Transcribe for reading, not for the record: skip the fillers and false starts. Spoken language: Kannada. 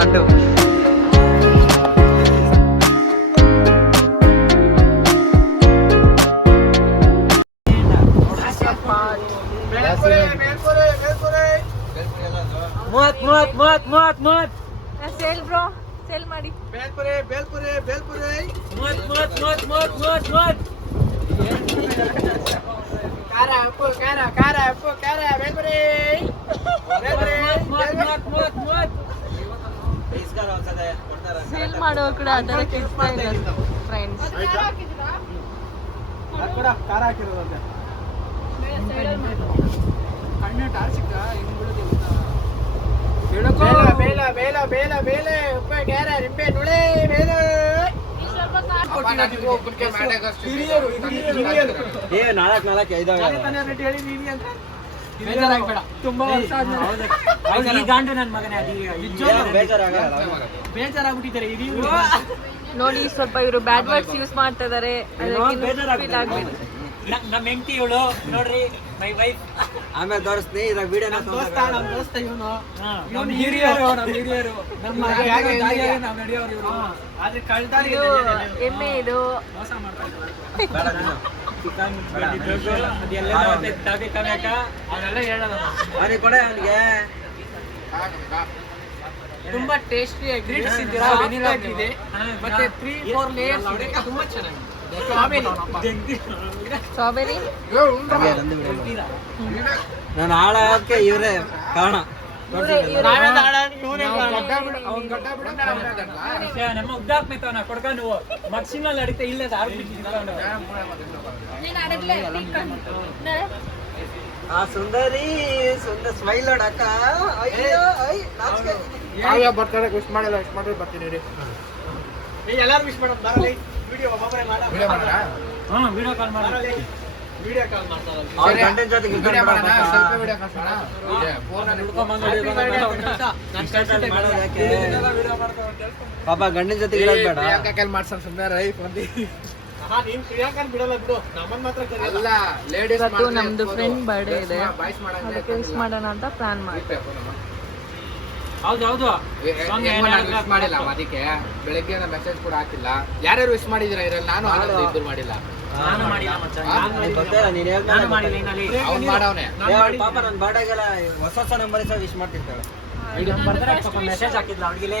ಗಾಂಡು. ಸೇಲ್ ಬ್ರೋ, ಸೇಲ್ ಮಾಡಿ. ಬೇಲ್ಪುರಿ ಬೇಲ್ಪುರಿ ಬೇಲ್ಪುರಿ ಖಾರ ಉಪ್ಪು ಖಾರ ಖಾರ ಉಪ್ಪು ಖಾರ ಬೇಲ್ಪುರಿ ಸೇಲ್ ಮಾಡೋ ಕೂಡ ಅದರ ಕಿಸ್ತಾ ಇಲ್ಲ ಫ್ರೆಂಡ್ಸ್. ಖಾರ ಹಾಕಿರೋದಂತೆ ಕಣ್ಣು ಟಾರ್ಸಿಕ್ಕ ಹಿಂಗ್ ಬಿಡೋದು ಬೇಲ ಬೇಲ ಬೇಲ ಬೇಲೆ ಉಪ್ಪೆ ಖಾರ ನಿಂಬೆ ನುಳೆ ಬೇಲೆ ಬೇಜಾರಾಗ್ಬಿಟ್ಟಿದ್ದಾರೆ ನೋಡಿ, ಸ್ವಲ್ಪ ಇವರು ಬ್ಯಾಡ್ ವರ್ಡ್ಸ್ ಯೂಸ್ ಮಾಡ್ತಾ ಇದಾರೆ. ನಮ್ಮ ಹೆಂಡತಿ ಇವಳು ನೋಡ್ರಿ, ಮೈ ವೈಫ್. ಆಮೇಲೆ ತೋರಿಸ್ತೀನಿ ಇದ್ರಾಗ ವಿಡಿಯೋ ಎಮ್ಮೆ ಇದು. ತುಂಬಾ ಟೇಸ್ಟಿ ಆಗಿದೆ. ಮತ್ತೆ 3-4 ಲೇಯರ್ಸ್ ಇದೆ, ತುಂಬಾ ಚೆನ್ನಾಗಿದೆ. ಸ್ಟ್ರಾಬೆರಿ ನಾನು ಹಾಳಕ್ಕೆ ಇವರೇ ಕಾರಣ. ನಮ್ಮ ಉದ್ದಾಕ್ಮೇತವನ ಕೊಡ್ಕೊಂಡು ಮಕ್ಸಿನಲ್ಲಿ ಅಡಿತ ಇಲ್ಲದ ಆ ಸುಂದರಿ ಸುಂದರ ಸ್ಮೈಲ್ ನೋಡಕ್ಕ. ಯಾವ ಬರ್ತಾರೆ ವಿಶ್ ಮಾಡಿಲ್ಲ, ವಿಶ್ ಮಾಡಿದ್ರೆ ಬರ್ತೀನಿ ರೀ. ಎಲ್ಲಾರು ವಿಶ್ ಮಾಡೋದು ಬರಲಿ. ವಿಡಿಯೋ ಕಾಲ್ ಮಾಡಿ. ವಿಡಿಯೋ ಕಾಲ್ ಮಾಡ್ತಾರೆ ಕಂಟೆಂಟ್ ಜೊತೆಗೆ ಪಾಪ ಗಂಡನ ಜೊತೆಗೆ ಇರೋದು ಬೇಡ. ಯಾಕೆ ಮಾಡ್ಸೋಣ ಸುಮ್ಮನೆ ರೈಫ್ ಬಂದು ನೀನ್ ಪ್ರಿಯಾಂಕನ್ ಬಿಡಲ್ಲ ಬಿಡು, ನಮ್ಮನ್ ಮಾತ್ರ ಅಲ್ಲ. ಲೇಡೀಸ್ ನಮ್ದು ಫ್ರೆಂಡ್ ಬರ್ಡೇ ಇದೆ, ಅದಕ್ಕೆ ವಿಶ್ ಮಾಡೋಣ ಅಂತ ಪ್ಲಾನ್ ಮಾಡಿ. ಹೌದು ವಿಶ್ ಮಾಡಿಲ್ಲ, ಅದಕ್ಕೆ ಬೆಳಗ್ಗೆ ಮೆಸೇಜ್ ಕೂಡ ಹಾಕಿಲ್ಲ. ಯಾರ್ಯಾರು ವಿಶ್ ಮಾಡಿದಿರ ಇದ್ರಲ್ಲಿ? ನಾನು ಇದ್ರು ಮಾಡಿಲ್ಲ. ನಾನು ಮಾಡಿಲ್ಲ ಮಚ್ಚ, ಅವ್ನು ಮಾಡವನೆ. ಪಾಪ ನನ್ನ ಬರ್ಡೇಗೆಲ್ಲ ಹೊಸ ನಂಬರ್ ವಿಶ್ ಮಾಡ್ತಿರ್ತಾಳೆ. ಮೆಸೇಜ್ ಹಾಕಿದ್ಲ ಅವ್ರಿಗೆ.